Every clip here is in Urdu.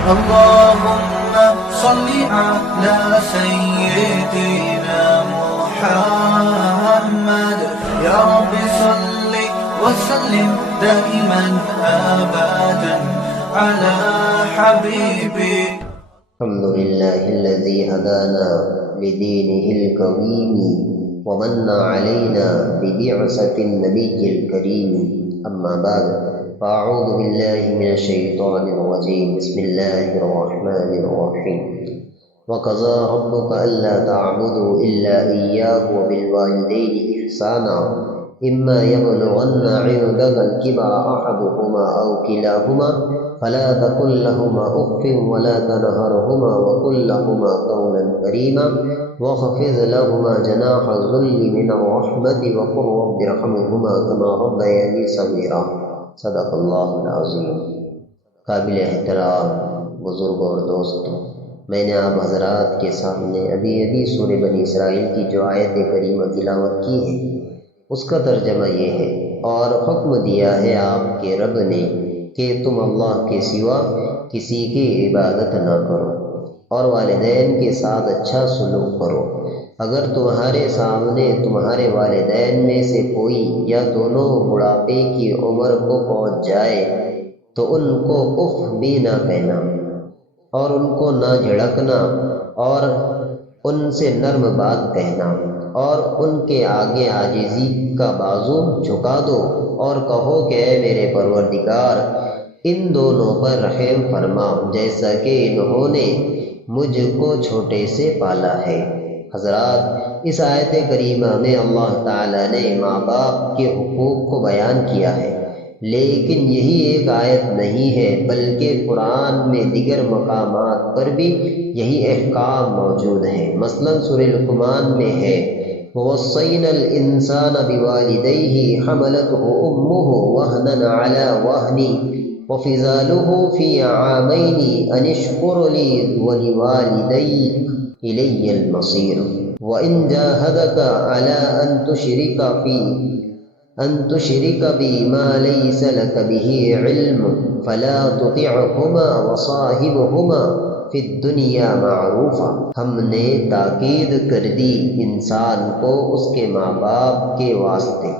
اللهم صل على سيدنا محمد يا رب صل وسلم دائما أبدا على حبيبك. الحمد لله الذي هدانا لدينه القويم ومن علينا ببعثة النبي الكريم. أما بعد فأعوذ بالله من الشيطان الرجيم. بسم الله الرحمن الرحيم. وقضى ربك ألا تعبدوا إلا إياه وبالوالدين إحسانا إما يبلغن عندك الكبر أحدهما أو كلاهما فلا تقل لهما أف ولا تنهرهما وقل لهما قولا كريما واخفض لهما جناح الذل من الرحمة وقل رب ارحمهما كما ربياني صغيرا. صدق اللہ العظیم. قابل احترام بزرگوں اور دوستوں، میں نے آپ حضرات کے سامنے ابھی سورہ بنی اسرائیل کی جو آیت کریمہ تلاوت کی ہے اس کا ترجمہ یہ ہے، اور حکم دیا ہے آپ کے رب نے کہ تم اللہ کے سوا کسی کی عبادت نہ کرو اور والدین کے ساتھ اچھا سلوک کرو. اگر تمہارے سامنے تمہارے والدین میں سے کوئی یا دونوں بڑھاپے کی عمر کو پہنچ جائے تو ان کو اف بھی نہ کہنا اور ان کو نہ جھڑکنا اور ان سے نرم بات کہنا، اور ان کے آگے عاجزی کا بازو جھکا دو اور کہو کہ اے میرے پروردگار ان دونوں پر رحم فرما جیسا کہ انہوں نے مجھ کو چھوٹے سے پالا ہے. حضرات، اس آیت کریمہ میں اللہ تعالیٰ نے ماں باپ کے حقوق کو بیان کیا ہے، لیکن یہی ایک آیت نہیں ہے بلکہ قرآن میں دیگر مقامات پر بھی یہی احکام موجود ہیں. مثلا سورہ لقمان میں ہے وَوَصَّيْنَا الْإِنسَانَ بِوَالِدَيْهِ حَمَلَتْهُ أُمُّهُ وَهْنًا عَلَى وَهْنٍ وَفِصَالُهُ فِي عَامَيْنِ أَنِ اشْكُرْ لِي وَلِوَالِدَيْكَ إِلَيَّ الْمَصِيرُ وَإِنْ جَاهَدَكَ عَلَى أَن تُشْرِكَ بِي مَا لَيْسَ لَكَ بِهِ عِلْمٌ فَلَا تُطِعْهُمَا وَصَاحِبْهُمَا فِي الدُّنْيَا مَعْرُوفًا. ہم نے تاکید کر دی انسان کو اس کے ماں باپ کے واسطے.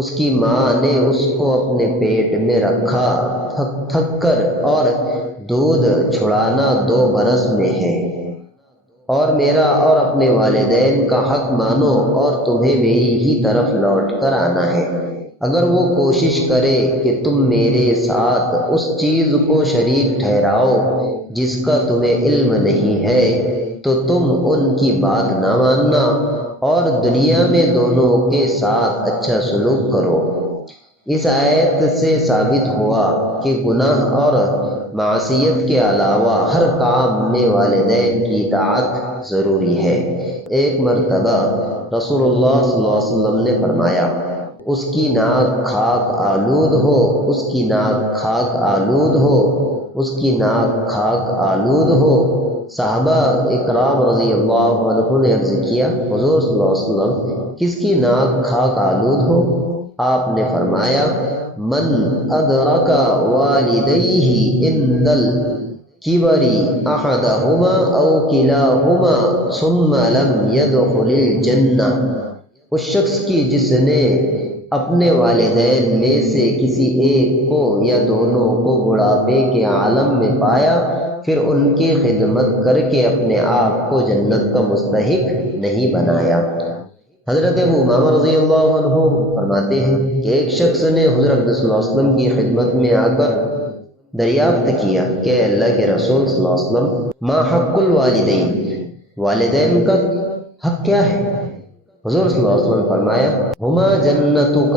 اس کی ماں نے اس کو اپنے پیٹ میں رکھا تھک تھک کر، اور دودھ چھڑانا 2 برس میں ہے. اور میرا اور اپنے والدین کا حق مانو اور تمہیں میری ہی طرف لوٹ کر آنا ہے. اگر وہ کوشش کرے کہ تم میرے ساتھ اس چیز کو شریک ٹھہراؤ جس کا تمہیں علم نہیں ہے تو تم ان کی بات نہ ماننا اور دنیا میں دونوں کے ساتھ اچھا سلوک کرو. اس آیت سے ثابت ہوا کہ گناہ اور معصیت کے علاوہ ہر کام میں والدین کی اطاعت ضروری ہے. ایک مرتبہ رسول اللہ صلی اللہ علیہ وسلم نے فرمایا اس کی ناک خاک آلود ہو، اس کی ناک خاک آلود ہو، اس کی ناک خاک آلود ہو. صحابہ اکرام رضی اللہ عنہ نے عرض کیا حضور صلی اللہ علیہ وسلم کس کی ناک خاک آلود ہو؟ آپ نے فرمایا من ادرک والدیہ عند الکبر احدہما او کلاہما ثم لم يدخل الجنہ. اس شخص کی جس نے اپنے والدین میں سے کسی ایک کو یا دونوں کو بڑھاپے کے عالم میں پایا پھر ان کی خدمت کر کے اپنے آپ کو جنت کا مستحق نہیں بنایا. حضرت ابو امامہ رضی اللہ عنہ فرماتے ہیں کہ ایک شخص نے حضرت صلی اللہ علیہ وسلم کی خدمت میں آ کر دریافت کیا کہ اللہ کے رسول صلی اللہ علیہ وسلم ما حق الوالدین، والدین کا حق کیا ہے؟ حضور صلی اللہ علیہ وسلم فرمایا ہما جنتک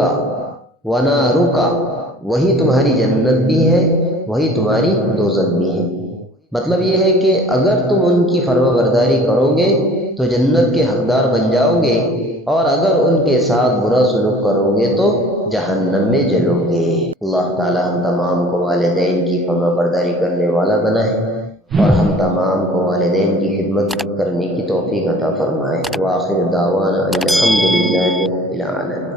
و نارک، وہی تمہاری جنت بھی ہے وہی تمہاری دوزخ بھی ہے. مطلب یہ ہے کہ اگر تم ان کی فرما برداری کرو گے تو جنت کے حقدار بن جاؤ گے، اور اگر ان کے ساتھ برا سلوک کرو گے تو جہنم میں جلو گے. اللہ تعالی ہم تمام کو والدین کی فرما برداری کرنے والا بنائے اور ہم تمام کو والدین کی خدمت کرنے کی توفیق عطا فرمائے. وآخر دعوانا الحمدللہ رب العالمین.